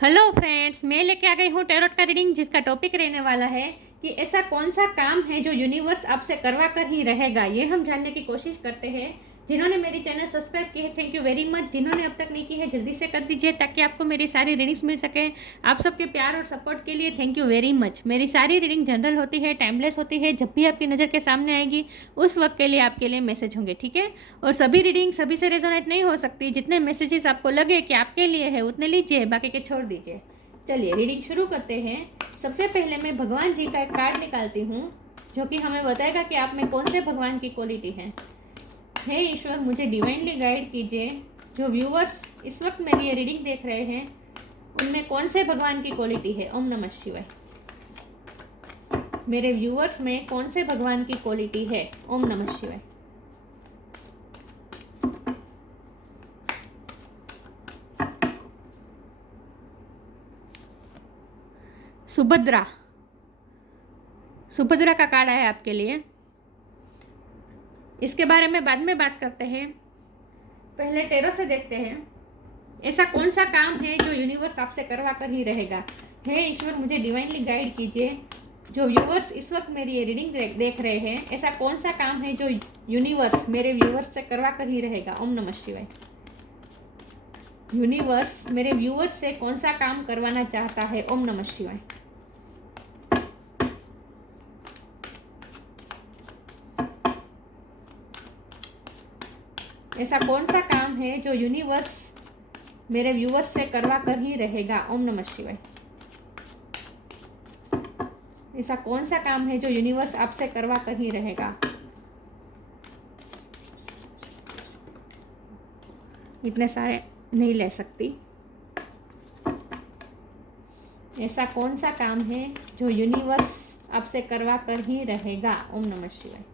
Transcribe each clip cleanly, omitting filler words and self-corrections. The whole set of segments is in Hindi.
हेलो फ्रेंड्स, मैं लेके आ गई हूँ टैरोट का रीडिंग, जिसका टॉपिक रहने वाला है कि ऐसा कौन सा काम है जो यूनिवर्स आपसे करवा कर ही रहेगा। ये हम जानने की कोशिश करते हैं। जिन्होंने मेरी चैनल सब्सक्राइब की है, थैंक यू वेरी मच। जिन्होंने अब तक नहीं की है, जल्दी से कर दीजिए ताकि आपको मेरी सारी रीडिंग्स मिल सके। आप सबके प्यार और सपोर्ट के लिए थैंक यू वेरी मच। मेरी सारी रीडिंग जनरल होती है, टाइमलेस होती है। जब भी आपकी नज़र के सामने आएगी उस वक्त के लिए आपके लिए मैसेज होंगे, ठीक है। और सभी रीडिंग सभी से रेजोनेट नहीं हो सकती। जितने मैसेजेस आपको लगे कि आपके लिए है उतने लीजिए, बाकी के छोड़ दीजिए। चलिए रीडिंग शुरू करते हैं। सबसे पहले मैं भगवान जी का एक कार्ड निकालती हूँ जो कि हमें बताएगा कि आप में कौन से भगवान की क्वालिटी है। हे ईश्वर, मुझे डिवाइनली गाइड कीजिए। जो व्यूअर्स इस वक्त मेरी ये रीडिंग देख रहे हैं उनमें कौन से भगवान की क्वालिटी है। ओम नमः शिवाय। मेरे व्यूअर्स में कौन से भगवान की क्वालिटी है। ओम नमः शिवाय। सुभद्रा, सुभद्रा का कार्ड आया आपके लिए। इसके बारे में बाद में बात करते हैं, पहले टेरो से देखते हैं ऐसा कौन सा काम है जो यूनिवर्स आपसे करवा कर ही रहेगा। हे ईश्वर, मुझे डिवाइनली गाइड कीजिए। जो व्यूअर्स इस वक्त मेरी ये रीडिंग देख रहे हैं, ऐसा कौन सा काम है जो यूनिवर्स मेरे व्यूअर्स से करवा कर ही रहेगा। ओम नमः शिवाय। यूनिवर्स मेरे व्यूअर्स से कौन सा काम करवाना चाहता है। ओम नमः शिवाय। ऐसा कौन सा काम है जो यूनिवर्स मेरे व्यूअर्स से करवा कर ही रहेगा। ओम नमः शिवाय। ऐसा कौन सा काम है जो यूनिवर्स आपसे करवा कर ही रहेगा। इतने सारे नहीं ले सकती। ऐसा कौन सा काम है जो यूनिवर्स आपसे करवा कर ही रहेगा। ओम नमः शिवाय।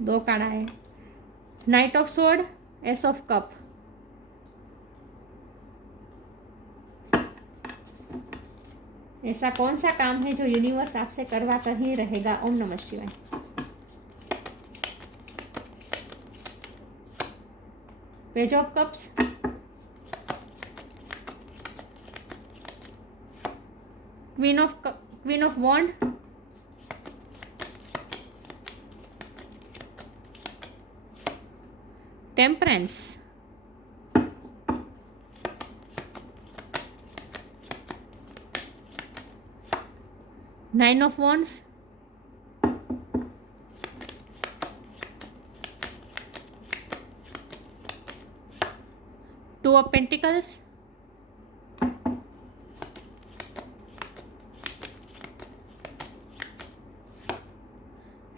दो कार्ड आए, night of sword, S of cup. ऐसा कौन सा काम है जो यूनिवर्स आपसे करवा कर ही रहेगा। ओम नमः शिवाय। Page of cups, queen of wand, temperance, nine of wands, two of pentacles,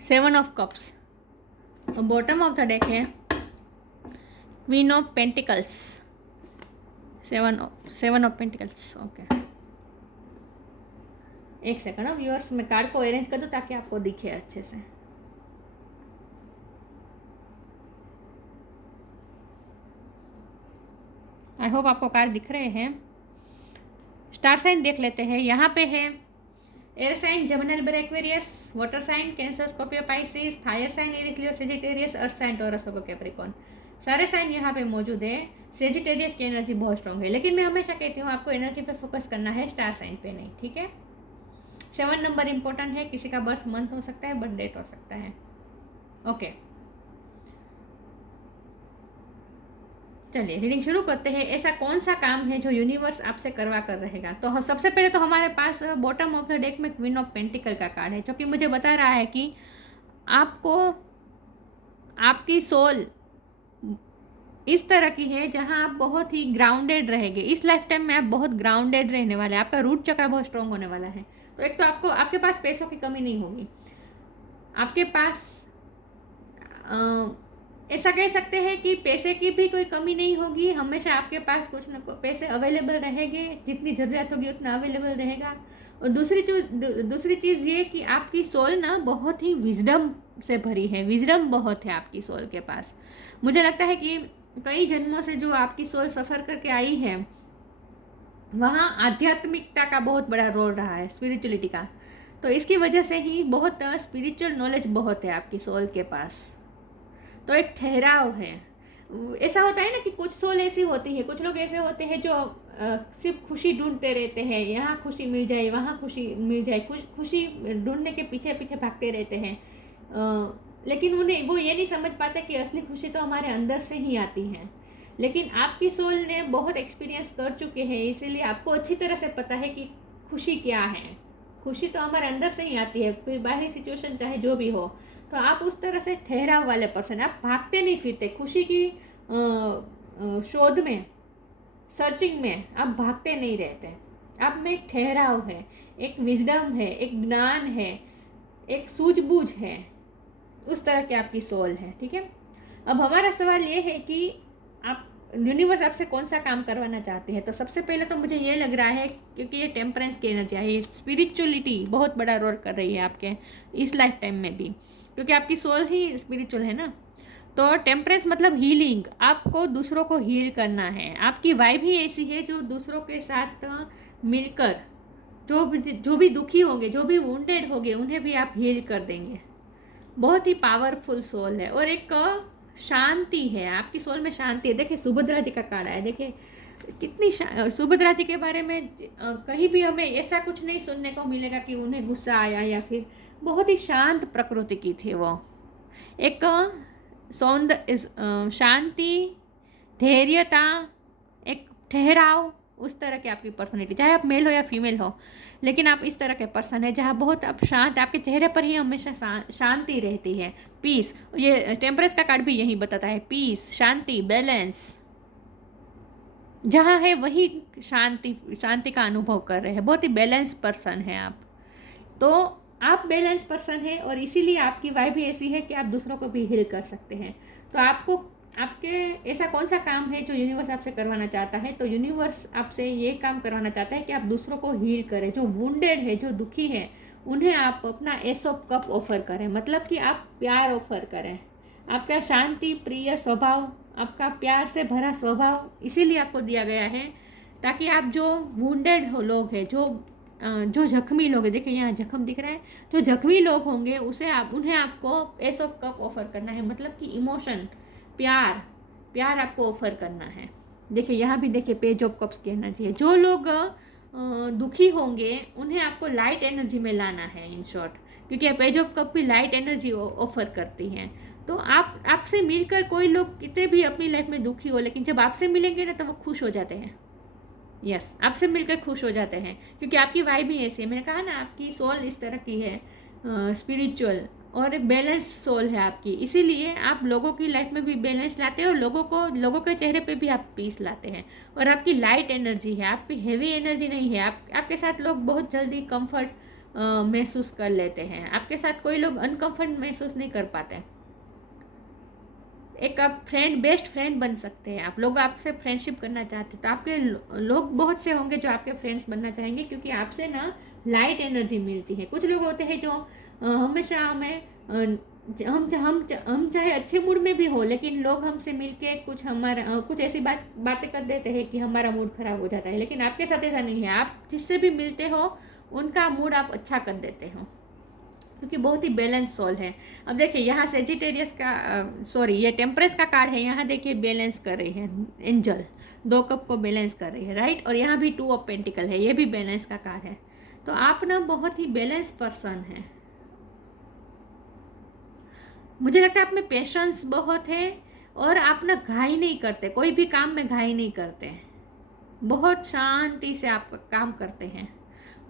seven of cups. तो बॉटम ऑफ द डेक है queen of pentacles, seven of pentacles. Okay, एक सेकंड व्यूअर्स, मैं कार्ड को अरेंज कर दूं ताकि आपको दिखे अच्छे से। आई होप आपको कार्ड दिख रहे हैं। स्टार साइन देख लेते हैं। यहाँ पे है air sign Gemini Libra Aquarius, water sign Cancer Scorpio Pisces, fire sign Aries Leo Sagittarius, earth sign Taurus Virgo Capricorn. सारे साइन यहाँ पे मौजूद है। सेजिटेरियस की एनर्जी बहुत स्ट्रॉन्ग है, लेकिन मैं हमेशा कहती हूँ आपको एनर्जी पे फोकस करना है, स्टार साइन पे नहीं, ठीक है। 7 नंबर इंपॉर्टेंट है। किसी का बर्थ मंथ हो सकता है, बर्थ डेट हो सकता है। ओके, चलिए रीडिंग शुरू करते हैं। ऐसा कौन सा काम है जो यूनिवर्स आपसे करवा कर रहेगा। तो सबसे पहले तो हमारे पास बॉटम ऑफ द डेक में क्वीन ऑफ पेंटिकल का कार्ड है, जो कि मुझे बता रहा है कि आपको आपकी सोल इस तरह की है जहां आप बहुत ही ग्राउंडेड रहेंगे। इस लाइफ टाइम में आप बहुत ग्राउंडेड रहने वाले हैं। आपका रूट चक्र बहुत स्ट्रॉन्ग होने वाला है। तो एक तो आपके पास पैसों की कमी नहीं होगी। आपके पास ऐसा कह सकते हैं कि पैसे की भी कोई कमी नहीं होगी। हमेशा आपके पास कुछ न कुछ पैसे अवेलेबल रहेंगे, जितनी ज़रूरत होगी उतना अवेलेबल रहेगा। और दूसरी चीज़ ये कि आपकी सोल ना बहुत ही विजडम से भरी है। विजडम बहुत है आपकी सोल के पास। मुझे लगता है कि कई जन्मों से जो आपकी सोल सफ़र करके आई है, वहाँ आध्यात्मिकता का बहुत बड़ा रोल रहा है, स्पिरिचुअलिटी का। तो इसकी वजह से ही बहुत स्पिरिचुअल नॉलेज बहुत है आपकी सोल के पास। तो एक ठहराव है। ऐसा होता है ना कि कुछ सोल ऐसी होती है, कुछ लोग ऐसे होते हैं जो सिर्फ खुशी ढूंढते रहते हैं, यहाँ खुशी मिल जाए वहाँ खुशी मिल जाए, खुशी ढूंढने के पीछे पीछे भागते रहते हैं। लेकिन उन्हें वो ये नहीं समझ पाते कि असली खुशी तो हमारे अंदर से ही आती है। लेकिन आपकी सोल ने बहुत एक्सपीरियंस कर चुके हैं, इसीलिए आपको अच्छी तरह से पता है कि खुशी क्या है। खुशी तो हमारे अंदर से ही आती है, फिर बाहरी सिचुएशन चाहे जो भी हो। तो आप उस तरह से ठहराव वाले पर्सन, आप भागते नहीं फिरते खुशी की शोध में, सर्चिंग में आप भागते नहीं रहते। आप में एक ठहराव है, एक विजडम है, एक ज्ञान है, एक सूझबूझ है, उस तरह की आपकी सोल है। ठीक है, अब हमारा सवाल ये है कि आप यूनिवर्स आपसे कौन सा काम करवाना चाहते हैं। तो सबसे पहले तो मुझे ये लग रहा है, क्योंकि ये टेम्परेंस की एनर्जी है, ये स्पिरिचुअलिटी बहुत बड़ा रोल कर रही है आपके इस लाइफ टाइम में भी, क्योंकि आपकी सोल ही स्पिरिचुअल है ना। तो टेम्परेंस मतलब हीलिंग, आपको दूसरों को हील करना है। आपकी वाइब ही ऐसी है जो दूसरों के साथ मिलकर जो भी दुखी होंगे, जो भी वुंडेड होंगे, उन्हें भी आप हील कर देंगे। बहुत ही पावरफुल सोल है। और एक शांति है, आपकी सोल में शांति है। देखिए सुभद्रा जी का कार्ड है, देखिए कितनी सुभद्रा जी के बारे में कहीं भी हमें ऐसा कुछ नहीं सुनने को मिलेगा कि उन्हें गुस्सा आया, या फिर बहुत ही शांत प्रकृति की थी वो। एक शांति, धैर्यता, एक ठहराव, उस तरह की आपकी पर्सनैलिटी, चाहे आप मेल हो या फीमेल हो, लेकिन आप इस तरह के पर्सन है जहाँ बहुत आप शांत, आपके चेहरे पर ही हमेशा शांति रहती है, पीस। ये टेम्परेंस का कार्ड भी यही बताता है, पीस, शांति, बैलेंस जहाँ है वही शांति का अनुभव कर रहे हैं। बहुत ही बैलेंस पर्सन है आप। तो आप बैलेंस पर्सन है, और इसीलिए आपकी वाइब भी ऐसी है कि आप दूसरों को भी हील कर सकते हैं। तो आपको आपके ऐसा कौन सा काम है जो यूनिवर्स आपसे करवाना चाहता है। तो यूनिवर्स आपसे ये काम करवाना चाहता है कि आप दूसरों को हील करें, जो वुंडेड है, जो दुखी है, उन्हें आप अपना एस ऑफ कप ऑफर करें। मतलब कि आप प्यार ऑफर करें, आपका शांति प्रिय स्वभाव, आपका प्यार से भरा स्वभाव इसीलिए आपको दिया गया है, ताकि आप जो वुंडेड हो लोग हैं, जो जख्मी लोग हैं, देखिए यहाँ जख्म दिख रहा है, जो जख्मी लोग होंगे उन्हें आपको एस ऑफ कप ऑफर करना है। मतलब कि इमोशन, प्यार आपको ऑफर करना है। देखिए यहाँ भी देखिए पेज ऑफ कप्स की एनर्जी है। जो लोग दुखी होंगे उन्हें आपको लाइट एनर्जी में लाना है, इन शॉर्ट, क्योंकि पेज ऑफ कप भी लाइट एनर्जी ऑफर करती हैं। तो आपसे मिलकर कोई लोग कितने भी अपनी लाइफ में दुखी हो, लेकिन जब आपसे मिलेंगे ना तो वो खुश हो जाते हैं। यस, आपसे मिलकर खुश हो जाते हैं, क्योंकि आपकी वाइब ही ऐसी है। मैंने कहा ना आपकी सोल इस तरह की है, स्पिरिचुअल और बैलेंस सोल है आपकी, इसीलिए आप लोगों की लाइफ में भी बैलेंस लाते हैं, और लोगों के चेहरे पे भी आप पीस लाते हैं। और आपकी लाइट एनर्जी है, आपकी हेवी एनर्जी नहीं है। आपके साथ लोग बहुत जल्दी कंफर्ट महसूस कर लेते हैं, आपके साथ कोई लोग अनकंफर्ट महसूस नहीं कर पाते। एक आप बेस्ट फ्रेंड बन सकते हैं। आप लोग आपसे फ्रेंडशिप करना चाहते हैं तो आपके लोग बहुत से होंगे जो आपके फ्रेंड्स बनना चाहेंगे, क्योंकि आपसे ना लाइट एनर्जी मिलती है। कुछ लोग होते हैं जो हमेशा हमें हम चाहे अच्छे मूड में भी हो, लेकिन लोग हमसे मिलके कुछ ऐसी बातें कर देते हैं कि हमारा मूड खराब हो जाता है। लेकिन आपके साथ ऐसा नहीं है, आप जिससे भी मिलते हो उनका मूड आप अच्छा कर देते हो, क्योंकि बहुत ही बैलेंस सोल है। अब देखिए यहाँ सेजिटेरियस का ये टेम्परेंस का कार्ड है। यहाँ देखिए बैलेंस कर रही है एंजल, 2 कप को बैलेंस कर रही है, राइट। और यहाँ भी 2 ऑफ पेंटिकल है, ये भी बैलेंस का कार्ड है। तो आप ना बहुत ही बैलेंस पर्सन है। मुझे लगता है आप में पेशेंस बहुत है, और आप ना घाई नहीं करते, कोई भी काम में घाई नहीं करते, बहुत शांति से आप काम करते हैं,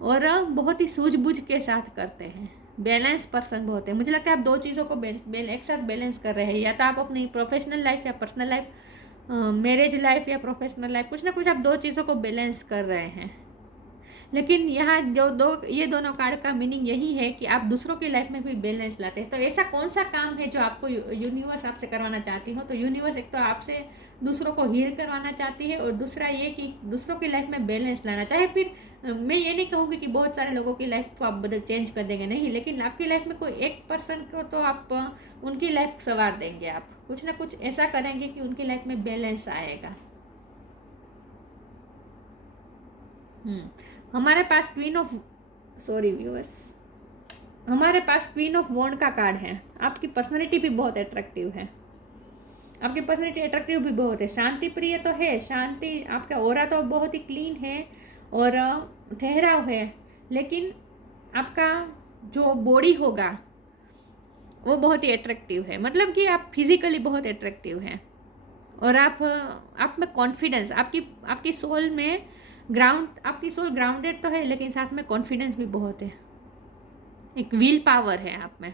और बहुत ही सूझबूझ के साथ करते हैं। बैलेंस पर्सन बहुत है। मुझे लगता है आप 2 चीज़ों को एक साथ बैलेंस कर रहे हैं, या तो आप अपनी प्रोफेशनल लाइफ या पर्सनल लाइफ, मैरिज लाइफ या प्रोफेशनल लाइफ, कुछ ना कुछ आप 2 चीज़ों को बैलेंस कर रहे हैं। लेकिन यहाँ ये दोनों कार्ड का मीनिंग यही है कि आप दूसरों की लाइफ में भी बैलेंस लाते हैं। तो ऐसा कौन सा काम है जो आपको यूनिवर्स आपसे करवाना चाहती हो। तो यूनिवर्स एक तो आपसे दूसरों को हील करवाना चाहती है, और दूसरा ये कि दूसरों की लाइफ में बैलेंस लाना। चाहे फिर मैं ये नहीं कहूँगी कि बहुत सारे लोगों की लाइफ को आप चेंज कर देंगे, नहीं, लेकिन आपकी लाइफ में कोई एक पर्सन को तो आप उनकी लाइफ संवार देंगे। आप कुछ ना कुछ ऐसा करेंगे कि उनकी लाइफ में बैलेंस आएगा। हमारे पास हमारे पास क्वीन ऑफ वॉन्ड का कार्ड है। आपकी पर्सनालिटी भी बहुत अट्रैक्टिव है, आपकी पर्सनैलिटी अट्रैक्टिव भी बहुत है, शांति प्रिय तो है, शांति, आपका ऑरा तो बहुत ही क्लीन है और ठहराव है, लेकिन आपका जो बॉडी होगा वो बहुत ही अट्रैक्टिव है, मतलब कि आप फिजिकली बहुत अट्रैक्टिव हैं और आप में कॉन्फिडेंस, आपकी सोल में आपकी सोल ग्राउंडेड तो है, लेकिन साथ में कॉन्फिडेंस भी बहुत है, एक विल पावर है आप में,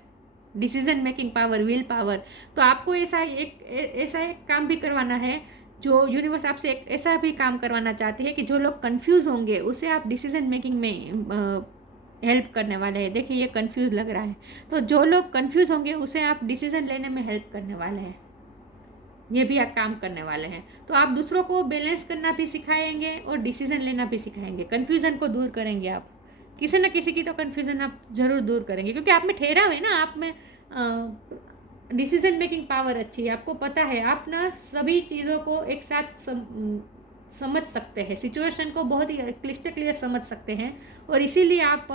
decision making power, will power. तो आपको ऐसा एक काम भी करवाना है जो यूनिवर्स आपसे एक ऐसा भी काम करवाना चाहती है कि जो लोग कंफ्यूज होंगे उसे आप डिसीजन मेकिंग में हेल्प करने वाले हैं। देखिए ये कंफ्यूज लग रहा है, तो जो लोग कंफ्यूज होंगे उसे आप डिसीजन लेने में हेल्प करने वाले हैं, ये भी आप काम करने वाले हैं। तो आप दूसरों को बैलेंस करना भी सिखाएंगे और डिसीजन लेना भी सिखाएंगे, कन्फ्यूज़न को दूर करेंगे आप, किसी न किसी की तो कन्फ्यूज़न आप ज़रूर दूर करेंगे, क्योंकि आप में ठहराव है ना, आप में डिसीजन मेकिंग पावर अच्छी है, आपको पता है आप ना सभी चीज़ों को एक साथ समझ सकते हैं, सिचुएशन को बहुत ही क्लिस्टर क्लियर समझ सकते हैं, और इसीलिए आप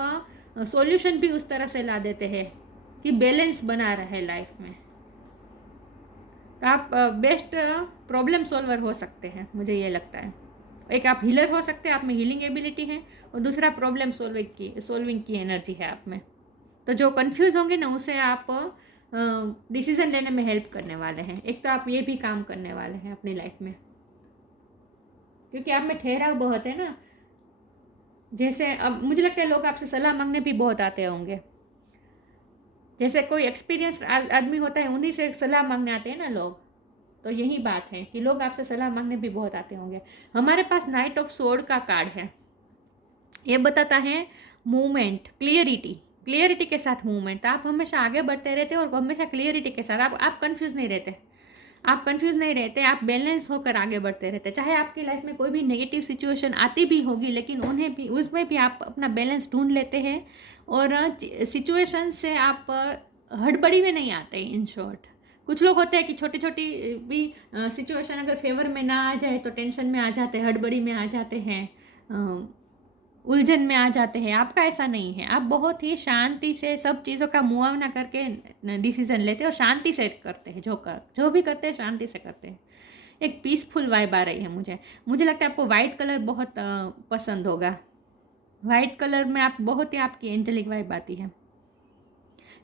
सॉल्यूशन भी उस तरह से ला देते हैं कि बैलेंस बना रहे लाइफ में। तो आप बेस्ट प्रॉब्लम सॉल्वर हो सकते हैं, मुझे ये लगता है। एक आप हीलर हो सकते हैं, आप में हीलिंग एबिलिटी है, और दूसरा प्रॉब्लम सॉल्विंग की एनर्जी है आप में। तो जो कंफ्यूज होंगे ना उसे आप डिसीजन लेने में हेल्प करने वाले हैं। एक तो आप ये भी काम करने वाले हैं अपनी लाइफ में, क्योंकि आप में ठहराव बहुत है ना। जैसे अब मुझे लगता है लोग आपसे सलाह मांगने भी बहुत आते होंगे, जैसे कोई एक्सपीरियंस आदमी होता है उन्हीं से सलाह मांगने आते हैं ना लोग, तो यही बात है कि लोग आपसे सलाह मांगने भी बहुत आते होंगे। हमारे पास नाइट ऑफ सोर्ड का कार्ड है, ये बताता है मूवमेंट, क्लियरिटी के साथ मूवमेंट। आप हमेशा आगे बढ़ते रहते हैं और हमेशा क्लियरिटी के साथ, आप कंफ्यूज नहीं रहते, आप बैलेंस होकर आगे बढ़ते रहते। चाहे आपकी लाइफ में कोई भी नेगेटिव सिचुएशन आती भी होगी, लेकिन उसमें भी आप अपना बैलेंस ढूंढ लेते हैं और सिचुएशन से आप हड़बड़ी में नहीं आते। इन शॉर्ट, कुछ लोग होते हैं कि छोटी छोटी भी सिचुएशन अगर फेवर में ना आ जाए तो टेंशन में आ जाते हैं, हड़बड़ी में आ जाते हैं, उलझन में आ जाते हैं। आपका ऐसा नहीं है, आप बहुत ही शांति से सब चीज़ों का मुआवना करके डिसीजन लेते हैं और शांति से करते हैं, जो भी करते हैं शांति से करते हैं। एक पीसफुल वाइब आ रही है मुझे लगता है आपको वाइट कलर बहुत पसंद होगा। वाइट कलर में आप बहुत ही आपकी एंजेलिक वाइब आती है।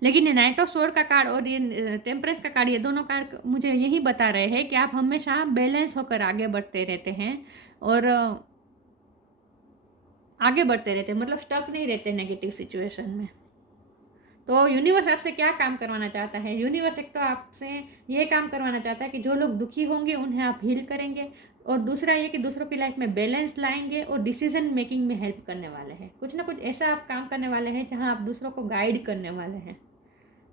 लेकिन ये नाइट ऑफ सोर्ड का कार्ड और ये टेम्परेंस का कार्ड, ये दोनों कार्ड मुझे यही बता रहे हैं कि आप हमेशा बैलेंस होकर आगे बढ़ते रहते हैं और आगे बढ़ते रहते हैं, मतलब स्टक नहीं रहते नेगेटिव सिचुएशन में। तो यूनिवर्स आपसे क्या काम करवाना चाहता है? यूनिवर्स एक तो आपसे ये काम करवाना चाहता है कि जो लोग दुखी होंगे उन्हें आप हील करेंगे, और दूसरा ये कि दूसरों की लाइफ में बैलेंस लाएंगे और डिसीजन मेकिंग में हेल्प करने वाले हैं। कुछ ना कुछ ऐसा आप काम करने वाले हैं जहां आप दूसरों को गाइड करने वाले हैं,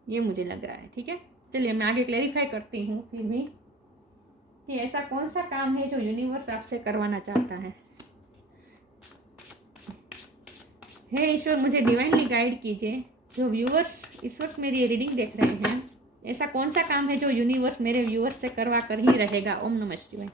ये मुझे लग रहा है। ठीक है, चलिए मैं आगे क्लैरिफाई करती हूँ फिर भी कि ऐसा कौन सा काम है जो यूनिवर्स आपसे करवाना चाहता है। हे ईश्वर, मुझे डिवाइनली गाइड कीजिए। जो व्यूअर्स इस वक्त मेरी रीडिंग देख रहे हैं, ऐसा कौन सा काम है जो यूनिवर्स मेरे व्यूअर्स से करवा कर ही रहेगा। ओम नमः शिवाय।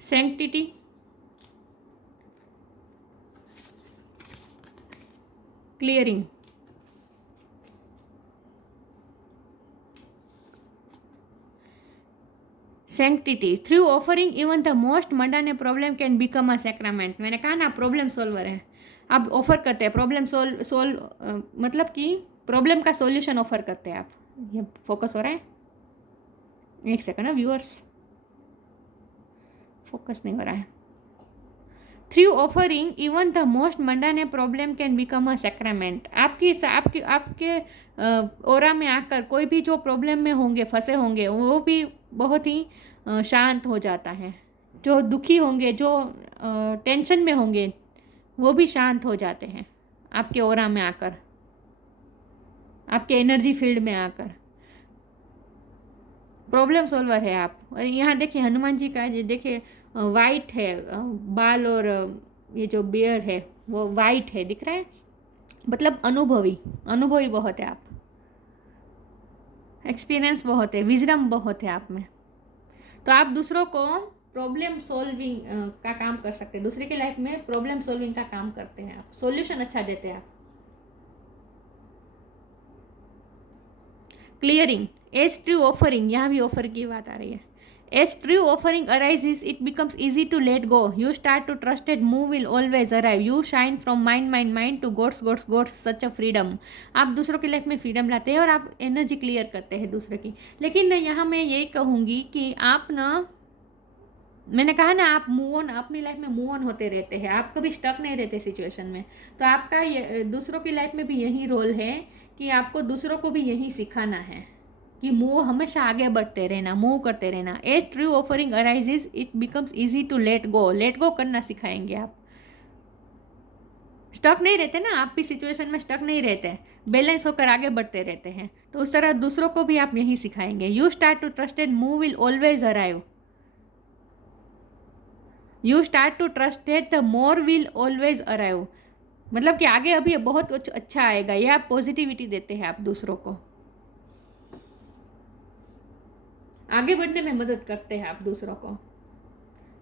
Sanctity, clearing, sanctity. Through offering even the most mundane problem can become a sacrament. मैंने कहा ना प्रॉब्लम सॉल्वर है, आप ऑफर करते हैं प्रॉब्लम सोल्व मतलब कि प्रॉब्लम का सॉल्यूशन ऑफर करते हैं आप। ये फोकस हो रहा है, एक सेकंड ना व्यूअर्स, फोकस नहीं हो रहा है। Through offering even the most mundane problem can become a sacrament. आपके ओरा में आकर कोई भी जो प्रॉब्लम में होंगे, फंसे होंगे, वो भी बहुत ही शांत हो जाता है। जो दुखी होंगे, जो टेंशन में होंगे, वो भी शांत हो जाते हैं आपके ओरा में आकर, आपके एनर्जी फील्ड में आकर। प्रॉब्लम सॉल्वर है आप। यहाँ देखिए हनुमान जी का, देखिए वाइट है बाल, और ये जो बियर है वो वाइट है, दिख रहा है, मतलब अनुभवी बहुत है आप। एक्सपीरियंस बहुत है, विजडम बहुत है आप में। तो आप दूसरों को प्रॉब्लम सॉल्विंग का काम कर सकते हैं, दूसरे की लाइफ में प्रॉब्लम सॉल्विंग का काम करते हैं आप, सॉल्यूशन अच्छा देते हैं आप। क्लियरिंग, एज ट्रू ऑफरिंग, यहाँ भी ऑफर की बात आ रही है। As true offering arises it becomes easy to let go, you start to trust that move will always arrive, you shine from mind to God's such a freedom। आप दूसरों की लाइफ में फ्रीडम लाते हैं और आप एनर्जी क्लियर करते हैं दूसरे की। लेकिन यहाँ मैं यही कहूँगी कि आप ना, मैंने कहा ना, आप मूव ऑन, अपनी लाइफ में मूव ऑन होते रहते हैं, आप कभी स्टक नहीं रहते सिचुएशन में। तो आपका दूसरों की लाइफ में भी यही रोल है कि आपको दूसरों को भी यही सिखाना है कि मूव, हमेशा आगे बढ़ते रहना, मूव करते रहना। As true offering arises it becomes easy to let go करना सिखाएंगे आप। स्टक नहीं रहते ना, आप भी सिचुएशन में स्टक नहीं रहते, बैलेंस होकर आगे बढ़ते रहते हैं। तो उस तरह दूसरों को भी आप यही सिखाएंगे। You start to trusted move will always arrive, you start to trust that the more will always arrive, मतलब कि आगे अभी बहुत कुछ अच्छा आएगा। ये आप पॉजिटिविटी देते हैं आप दूसरों को, आगे बढ़ने में मदद करते हैं आप दूसरों को,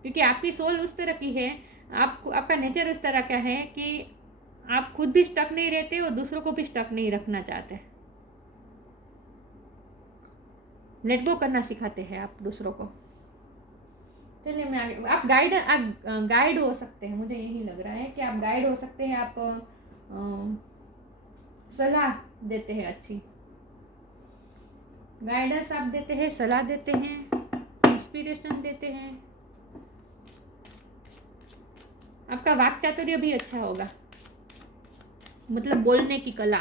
क्योंकि आपकी सोल उस तरह की है, आपका नेचर उस तरह का है कि आप खुद भी स्टक नहीं रहते और दूसरों को भी स्टक नहीं रखना चाहते। लेट गो करना सिखाते हैं आप दूसरों को। चलिए मैं आगे, आप गाइड हो सकते हैं, मुझे यही लग रहा है कि आप गाइड हो सकते हैं। आप सलाह देते हैं, अच्छी गाइडेंस आप देते हैं, सलाह देते हैं, इंस्पिरेशन देते हैं। आपका वाक चातुर्य भी अच्छा होगा, मतलब बोलने की कला।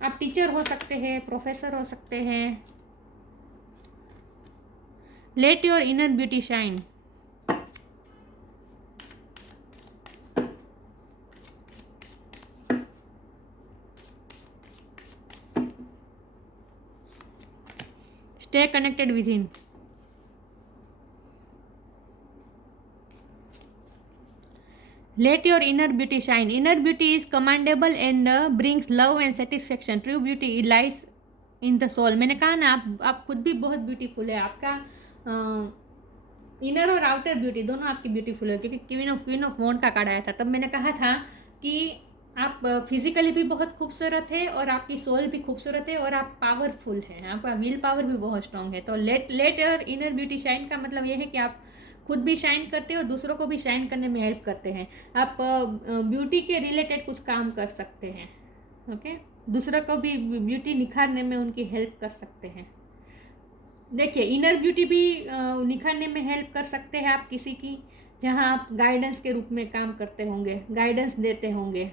आप टीचर हो सकते हैं, प्रोफेसर हो सकते हैं। Let your inner beauty shine, stay connected within, let your inner beauty shine, inner beauty is commendable and brings love and satisfaction, true beauty lies in the soul। मैंने कहा ना, आप खुद भी बहुत ब्यूटीफुल है, आपका इनर और आउटर ब्यूटी दोनों आपकी ब्यूटीफुल है, क्योंकि क्वीन ऑफ वॉन्ड का कार्ड आया था, तब मैंने कहा था कि आप फिजिकली भी बहुत खूबसूरत है और आपकी सोल भी खूबसूरत है और आप पावरफुल हैं, आपका विल पावर भी बहुत स्ट्रांग है। तो let your inner beauty shine का मतलब ये है कि आप खुद भी शाइन करते हैं और दूसरों को भी शाइन करने में हेल्प करते हैं। आप ब्यूटी के रिलेटेड कुछ काम कर सकते हैं, ओके, दूसरों को भी ब्यूटी निखारने में उनकी हेल्प कर सकते हैं। देखिए, इनर ब्यूटी भी निखारने में हेल्प कर सकते हैं आप किसी की, जहाँ आप गाइडेंस के रूप में काम करते होंगे, गाइडेंस देते होंगे।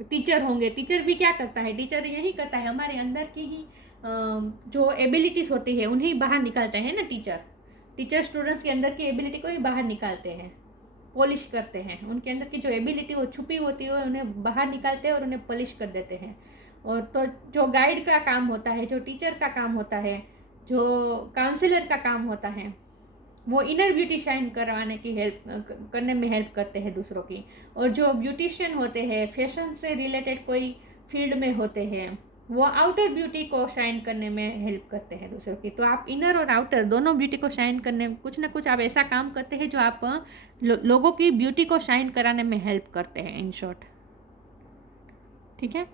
टीचर होंगे, टीचर भी क्या करता है, टीचर यही करता है, हमारे अंदर की ही जो एबिलिटीज़ होती है उन्हें बाहर निकालते हैं ना। टीचर स्टूडेंट्स के अंदर की एबिलिटी को ही बाहर निकालते हैं, पॉलिश करते हैं, उनके अंदर की जो एबिलिटी वो छुपी होती है उन्हें बाहर निकालते हैं और उन्हें पॉलिश कर देते हैं। और तो जो गाइड का काम होता है, जो टीचर का काम होता है, जो काउंसलर का काम होता है, वो इनर ब्यूटी शाइन करवाने की हेल्प करने में हेल्प करते हैं दूसरों की। और जो ब्यूटिशियन होते हैं, फैशन से रिलेटेड कोई फील्ड में होते हैं, वो आउटर ब्यूटी को शाइन करने में हेल्प करते हैं दूसरों की। तो आप इनर और आउटर दोनों ब्यूटी को शाइन करने में कुछ ना कुछ आप ऐसा काम करते हैं जो आप लोगों की ब्यूटी को शाइन कराने में हेल्प करते हैं, इन शॉर्ट। ठीक है,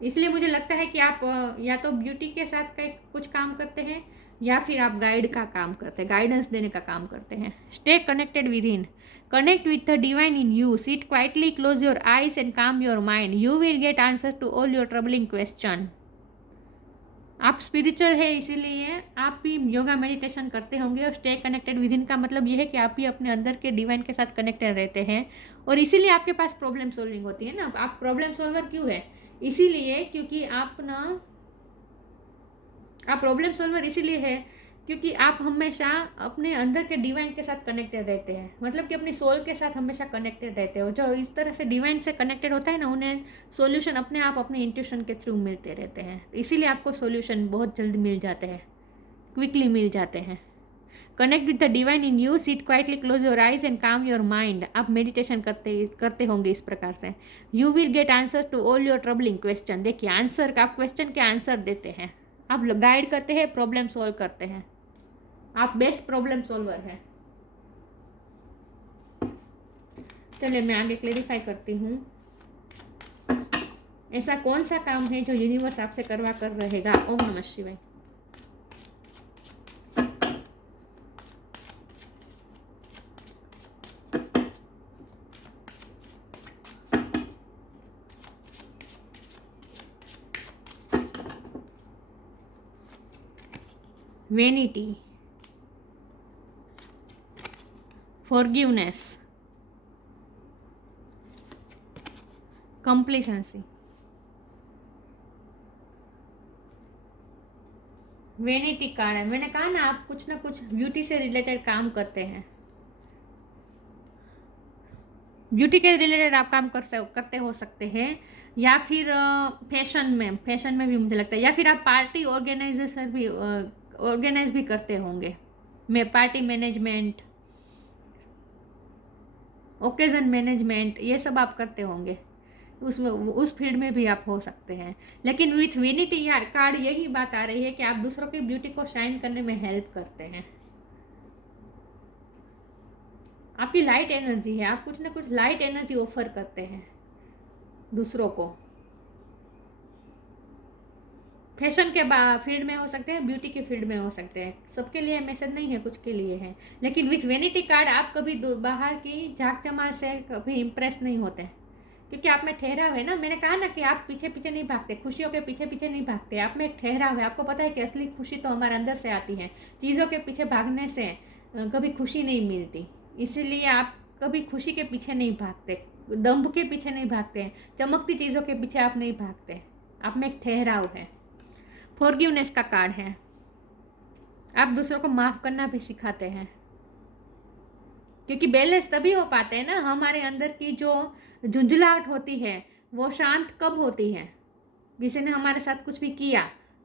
इसलिए मुझे लगता है कि आप या तो ब्यूटी के साथ कुछ काम करते हैं या फिर आप गाइड का काम करते हैं, गाइडेंस देने का काम करते हैं। Stay connected within, connect with the divine in you, sit quietly, close your eyes and calm your mind, you will get answer to all your troubling question. आप स्पिरिचुअल है, इसीलिए आप भी योगा मेडिटेशन करते होंगे। और स्टे कनेक्टेड विद इन का मतलब ये है कि आप भी अपने अंदर के डिवाइन के साथ कनेक्टेड रहते हैं, और इसीलिए आपके पास प्रॉब्लम सॉल्विंग होती है ना। आप प्रॉब्लम सॉल्वर क्यों है? इसीलिए क्योंकि आप प्रॉब्लम सॉल्वर इसीलिए है क्योंकि आप हमेशा अपने अंदर के डिवाइन के साथ कनेक्टेड रहते हैं, मतलब कि अपनी सोल के साथ हमेशा कनेक्टेड रहते हो। जो इस तरह से डिवाइन से कनेक्टेड होता है ना, उन्हें सॉल्यूशन अपने आप अपने इंट्यूशन के थ्रू मिलते रहते हैं। इसीलिए आपको सॉल्यूशन बहुत जल्दी मिल जाते हैं, क्विकली मिल जाते हैं। Connect with the divine in you, sit quietly, close your eyes and calm your mind. आप मेडिटेशन करते होंगे इस प्रकार से। You will get answer to all your troubling question. देखिए आंसर, आप क्वेश्चन के आंसर देते हैं, आप गाइड करते हैं, प्रॉब्लम सॉल्व करते हैं, आप बेस्ट प्रॉब्लम सॉल्वर हैं। चलिए मैं आगे क्लेरिफाई करती हूँ। ऐसा कौन सा काम है जो यूनिवर्स आपसे करवा कर रहेगा? ओम नमः शिवाय। Vanity, forgiveness, complacency. Vanity card है। मैंने कहा ना आप कुछ ना कुछ ब्यूटी से रिलेटेड काम करते हैं, ब्यूटी के रिलेटेड आप काम करते हो सकते हैं, या फिर फैशन में भी मुझे लगता है, या फिर आप पार्टी ऑर्गेनाइज भी करते होंगे। मैं पार्टी मैनेजमेंट, ओकेजन मैनेजमेंट, ये सब आप करते होंगे, उस फील्ड में भी आप हो सकते हैं। लेकिन विथ वेनिटी कार्ड यही बात आ रही है कि आप दूसरों की ब्यूटी को शाइन करने में हेल्प करते हैं। आपकी लाइट एनर्जी है, आप कुछ ना कुछ लाइट एनर्जी ऑफर करते हैं दूसरों को। फैशन के फील्ड में हो सकते हैं, ब्यूटी के फील्ड में हो सकते हैं, सबके लिए मैसेज नहीं है, कुछ के लिए है। लेकिन विथ वेनिटी कार्ड आप कभी बाहर की झाक चमार से कभी इम्प्रेस नहीं होते, क्योंकि आप में ठहराव है ना। मैंने कहा ना कि आप पीछे पीछे नहीं भागते, खुशियों के पीछे पीछे नहीं भागते, आप में एक ठहराव है। आपको पता है कि असली खुशी तो हमारे अंदर से आती है, चीज़ों के पीछे भागने से कभी खुशी नहीं मिलती। इसीलिए आप कभी खुशी के पीछे नहीं भागते, दंभ के पीछे नहीं भागते, चमकती चीज़ों के पीछे आप नहीं भागते, आप में एक ठहराव है। फॉरगिवनेस का कार्ड है, आप दूसरों को माफ़ करना भी सिखाते हैं, क्योंकि बैलेंस तभी हो पाते हैं ना। हमारे अंदर की जो झुंझलाहट होती है वो शांत कब होती है? किसी ने हमारे साथ कुछ भी किया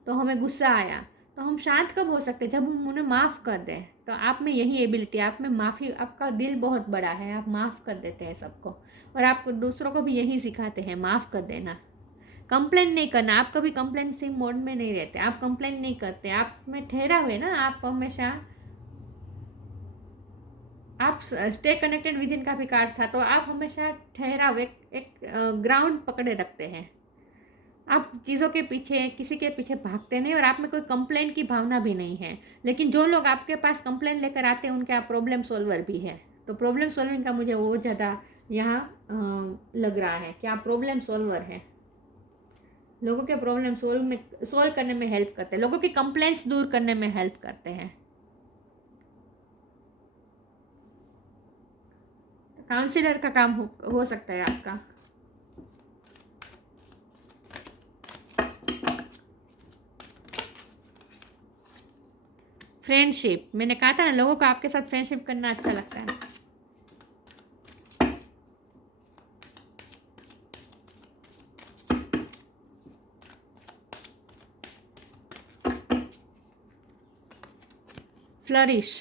तो हमें गुस्सा आया, तो हम शांत कब हो सकते? जब हम उन्हें माफ़ कर दें। तो आप में यही एबिलिटी, आप में माफ़ी, आपका दिल बहुत बड़ा है, आप माफ़ कर देते हैं सबको, और आप दूसरों को भी यही सिखाते हैं, माफ़ कर देना, कंप्लेन नहीं करना। आप कभी कंप्लेंसिव मोड में नहीं रहते, आप कंप्लेन नहीं करते, आप में ठहरा हुए ना, आप हमेशा, आप स्टे कनेक्टेड विद इन का भी कार्ड था, तो आप हमेशा ठहरा हुए एक ग्राउंड पकड़े रखते हैं। आप चीज़ों के पीछे, किसी के पीछे भागते नहीं, और आप में कोई कंप्लेन की भावना भी नहीं है। लेकिन जो लोग आपके पास कंप्लेन लेकर आते हैं उनके आप प्रॉब्लम सॉल्वर भी है। तो प्रॉब्लम सॉल्विंग का मुझे वो ज़्यादा यहाँ लग रहा है कि आप प्रॉब्लम सॉल्वर हैं, लोगों के प्रॉब्लम सोल्व करने में हेल्प करते हैं, लोगों की कंप्लेंट्स दूर करने में हेल्प करते हैं। काउंसिलर का काम हो सकता है आपका। फ्रेंडशिप, मैंने कहा था ना लोगों को आपके साथ फ्रेंडशिप करना अच्छा लगता है। फ्लरिश,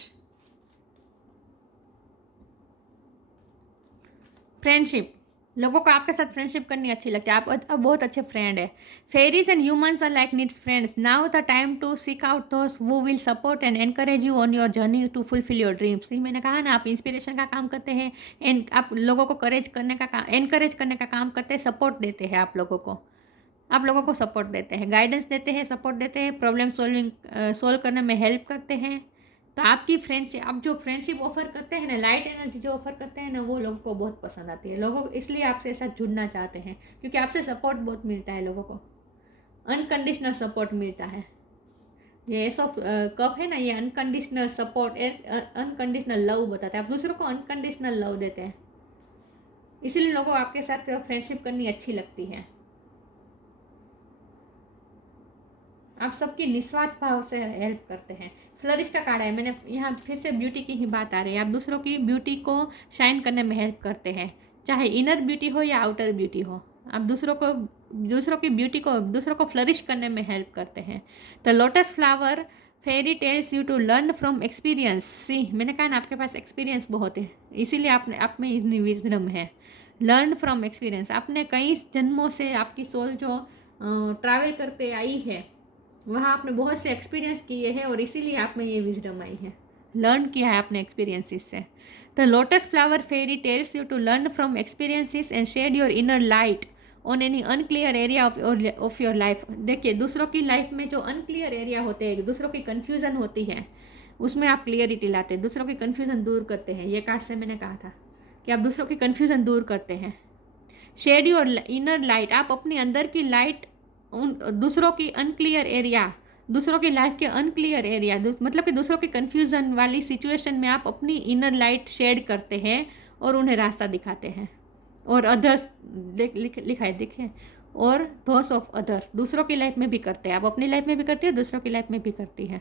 फ्रेंडशिप, लोगों को आपके साथ फ्रेंडशिप करनी अच्छी लगती है, आप बहुत अच्छे फ्रेंड है। Fairies and humans are like needs friends, now the time to seek out those who will support and encourage you on your journey to fulfil your dreams. मैंने कहा ना आप इंस्पिरेशन का काम करते हैं, एंड आप लोगों को एनकरेज करने का काम करते हैं, सपोर्ट देते हैं, आप लोगों को सपोर्ट देते हैं, गाइडेंस देते हैं, सपोर्ट देते हैं, प्रॉब्लम सोल्व करने में हेल्प करते हैं। तो आपकी फ्रेंडशिप, आप जो फ्रेंडशिप ऑफर करते हैं ना, लाइट एनर्जी जो ऑफर करते हैं ना, वो लोगों को बहुत पसंद आती है। लोगों इसलिए आपसे साथ जुड़ना चाहते हैं, क्योंकि आपसे सपोर्ट बहुत मिलता है, लोगों को अनकंडीशनल सपोर्ट मिलता है। ये एस ऑफ कप है ना, ये अनकंडीशनल सपोर्ट, अनकंडीशनल लव बताता है। आप दूसरों को अनकंडीशनल लव देते हैं, इसीलिए लोगों को आपके साथ फ्रेंडशिप करनी अच्छी लगती है। आप सबकी निस्वार्थ भाव से हेल्प करते हैं। फ्लरिश का कार्ड है, मैंने यहाँ फिर से ब्यूटी की ही बात आ रही है। आप दूसरों की ब्यूटी को शाइन करने में हेल्प करते हैं, चाहे इनर ब्यूटी हो या आउटर ब्यूटी हो। आप दूसरों की ब्यूटी को, दूसरों को फ्लरिश करने में हेल्प करते हैं। The lotus flower fairy tells you to learn from experience. See, मैंने कहा ना आपके पास एक्सपीरियंस बहुत है, इसीलिए आपने आप में इतनी विजडम है। लर्न फ्रॉम एक्सपीरियंस, आपने कई जन्मों से आपकी सोल जो ट्रैवल करते आई है, वहाँ आपने बहुत से एक्सपीरियंस किए हैं और इसीलिए आप में ये विजडम आई है। लर्न किया है आपने एक्सपीरियंसिस से। The lotus flower fairy tells you to learn from experiences and shed your inner light on any unclear area of your life. देखिए, दूसरों की लाइफ में जो अनक्लियर एरिया होते हैं, दूसरों की कन्फ्यूज़न होती है, उसमें आप क्लियरिटी लाते हैं, दूसरों की कन्फ्यूज़न दूर करते हैं। ये कार्ड से मैंने कहा था कि आप दूसरों की कन्फ्यूज़न दूर करते हैं। शेड योर इनर लाइट, आप अपनी अंदर की लाइट उन दूसरों की अनक्लियर एरिया, दूसरों की लाइफ के अनक्लियर एरिया, मतलब कि दूसरों की कन्फ्यूज़न वाली सिचुएशन में आप अपनी इनर लाइट शेड करते हैं और उन्हें रास्ता दिखाते हैं। और अदर्स लिखा है, दिखे, और थॉट्स ऑफ अदर्स, दूसरों की लाइफ में भी करते हैं, आप अपनी लाइफ में भी करते हैं, दूसरों की लाइफ में भी करती है।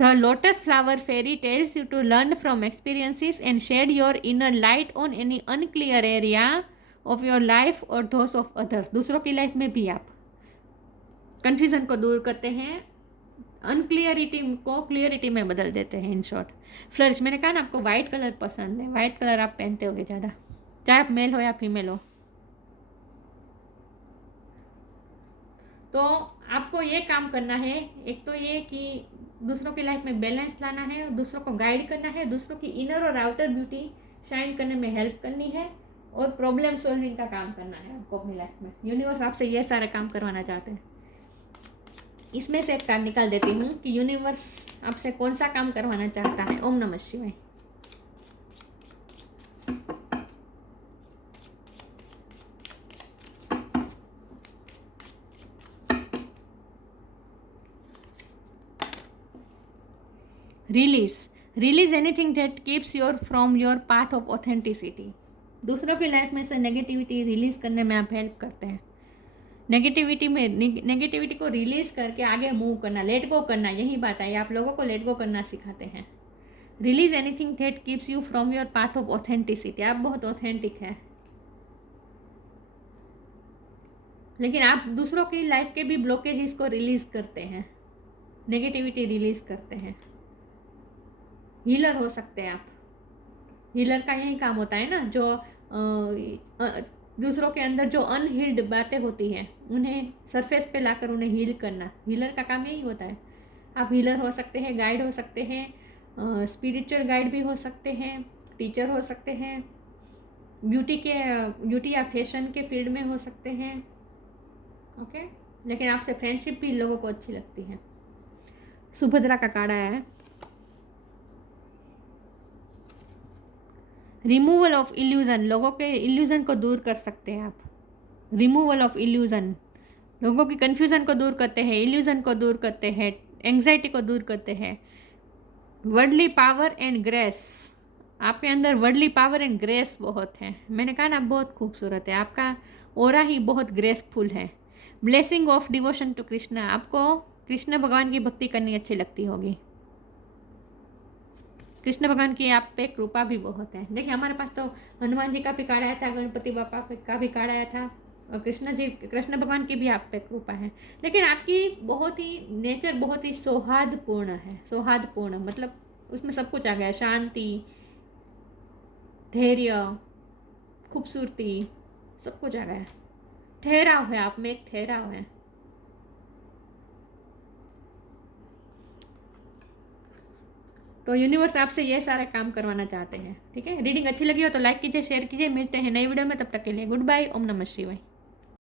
The lotus flower fairy tells you to learn from experiences and shed your inner light on any unclear area of your life और थॉट्स ऑफ अदर्स, दूसरों की लाइफ में भी आप कन्फ्यूज़न को दूर करते हैं, अनक्लियरिटी को क्लियरिटी में बदल देते हैं। इन शॉर्ट, फ्लरिश, मैंने कहा ना आपको वाइट कलर पसंद है, वाइट कलर आप पहनते होगे ज़्यादा, चाहे आप मेल हो या फीमेल हो। तो आपको ये काम करना है, एक तो ये कि दूसरों की लाइफ में बैलेंस लाना है और दूसरों को गाइड करना है, दूसरों की इनर और आउटर ब्यूटी शाइन करने में हेल्प करनी है और प्रॉब्लम सॉल्विंग का काम करना है आपको अपनी लाइफ में। यूनिवर्स आपसे ये सारे काम करवाना चाहते हैं। इसमें से एक कार्ड निकाल देती हूँ कि यूनिवर्स आपसे कौन सा काम करवाना चाहता है। ओम नमः शिवाय। Release anything that keeps your from your path of authenticity. दूसरों की लाइफ में से नेगेटिविटी रिलीज करने में आप हेल्प करते हैं। नेगेटिविटी को रिलीज करके आगे मूव करना, लेट गो करना, यही बात है। आप लोगों को लेट गो करना सिखाते हैं। Release anything that keeps you from your path of authenticity. आप बहुत ऑथेंटिक है, लेकिन आप दूसरों की लाइफ के भी ब्लॉकेजेस को रिलीज करते हैं, नेगेटिविटी रिलीज करते हैं। हीलर हो सकते हैं आप। हीलर का यही काम होता है ना, जो दूसरों के अंदर जो अनहील्ड बातें होती हैं उन्हें सरफेस पे लाकर उन्हें हील करना, हीलर का काम यही होता है। आप हीलर हो सकते हैं, गाइड हो सकते हैं, स्पिरिचुअल गाइड भी हो सकते हैं, टीचर हो सकते हैं, ब्यूटी या फैशन के फील्ड में हो सकते हैं। ओके, लेकिन आपसे फ्रेंडशिप भी लोगों को अच्छी लगती है। सुभद्रा का कार्ड आया है। रिमूवल ऑफ इल्यूज़न, लोगों के इल्यूज़न को दूर कर सकते हैं आप। रिमूवल ऑफ इल्यूज़न, लोगों की कन्फ्यूज़न को दूर करते हैं, इल्यूज़न को दूर करते हैं, एंग्जाइटी को दूर करते हैं। वर्डली पावर एंड ग्रेस, आपके अंदर वर्डली पावर एंड ग्रेस बहुत है। मैंने कहा ना, आप बहुत खूबसूरत है, आपका ऑरा ही बहुत ग्रेसफुल है। Blessing of devotion to Krishna, आपको कृष्ण भगवान की भक्ति करनी अच्छी लगती होगी। कृष्ण भगवान की आप पे कृपा भी बहुत है। देखिए, हमारे पास तो हनुमान जी का भी कार्ड आया था, गणपति बापा का भी कार्ड आया था, और कृष्ण भगवान की भी आप पे कृपा है। लेकिन आपकी बहुत ही नेचर बहुत ही सौहार्दपूर्ण है। सौहार्दपूर्ण मतलब उसमें सब कुछ आ गया, शांति, धैर्य, खूबसूरती, सब कुछ आ गया। ठहराव है आप में, एक ठहराव है। तो यूनिवर्स आपसे ये सारा काम करवाना चाहते हैं। ठीक है, रीडिंग अच्छी लगी हो तो लाइक कीजिए, शेयर कीजिए। मिलते हैं नई वीडियो में, तब तक के लिए गुड बाय। ओम नमः शिवाय।